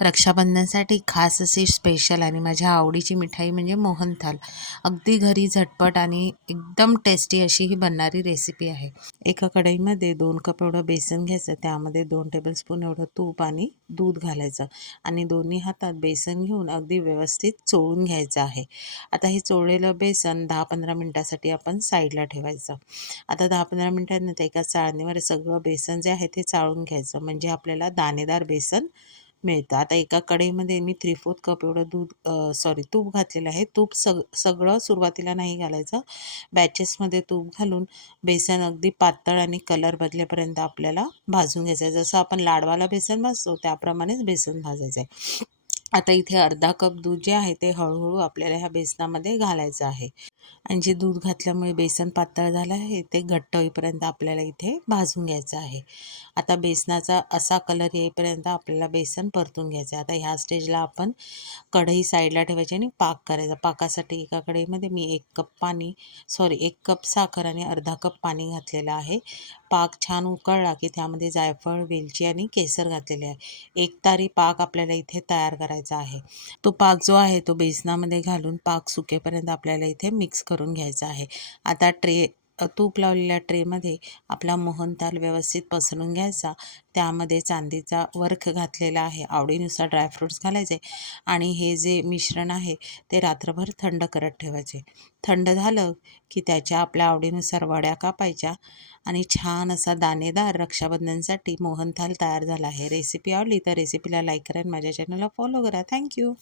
रक्षाबंधनसाठी खास अशी स्पेशल आणि माझ्या आवडीची मिठाई म्हणजे मोहनथाल. अगदी घरी झटपट आणि एकदम टेस्टी अशी ही बनणारी रेसिपी आहे. एका कढईमध्ये 2 कप एवढं बेसन घ्यायचं, त्यामध्ये 2 टेबलस्पून एवढं तूप आणि दूध घालायचं आणि दोन्ही हातात बेसन घेऊन अगदी व्यवस्थित चोळून घ्यायचं आहे. आता हे चोळलेलं बेसन 10-15 मिनिटासाठी आपण साईडला ठेवायचं. आता 10-15 मिनिटांनंतर एका चाळणीवर सगळं बेसन जे आहे ते चाळून घ्यायचं, म्हणजे आपल्याला दाणेदार बेसन मिळतं. आता एका कढईमध्ये मी 3/4 कप एवढं तूप घातलेलं आहे. तूप सगळं सुरुवातीला नाही घालायचं. बॅचेसमध्ये तूप घालून बेसन अगदी पातळ आणि कलर बदलेपर्यंत आपल्याला भाजून घ्यायचं आहे. जसं आपण लाडवाला बेसन भाजतो त्याप्रमाणेच बेसन भाजायचं आहे. आता इथे अर्धा कप दूध जे आहे ते हळूहळू आपल्याला ह्या बेसनामध्ये घालायचं आहे. आणि जे दूध घातल्यामुळे बेसन पातळ झालं आहे ते घट्ट होईपर्यंत आपल्याला इथे भाजून घ्यायचं आहे. आता बेसनाचा असा कलर येईपर्यंत आपल्याला बेसन परतून घ्यायचं आहे. आता ह्या स्टेजला आपण कढई साईडला ठेवायची आणि पाक करायचा. पाकासाठी एका कढईमध्ये मी 1 कप साखर आणि अर्धा कप पाणी घातलेलं आहे. पाक छान उकळला की त्यामध्ये जायफळ, वेलची आणि केसर घातलेले आहे. एकतारी पाक आपल्याला इथे तयार करायचा आहे. तो पाक जो आहे तो बेसनामध्ये घालून पाक सुकेपर्यंत आपल्याला इथे मिक्स करून घ्यायचा आहे. आता तूप लावलेल्या ट्रेमध्ये आपला मोहनथाल व्यवस्थित पसरून घ्यायचा. त्यामध्ये चांदीचा वर्ख घातलेला आहे. आवडीनुसार ड्रायफ्रूट्स घालायचे आणि हे जे मिश्रण आहे ते रात्रभर थंड करत ठेवायचे. थंड झालं की त्याच्या आपल्या आवडीनुसार वड्या कापायच्या आणि छान असा दाणेदार रक्षाबंधनसाठी मोहनथाल तयार झाला आहे. रेसिपी आवडली तर रेसिपीला लाईक करा आणि माझ्या चॅनलला फॉलो करा. थँक्यू.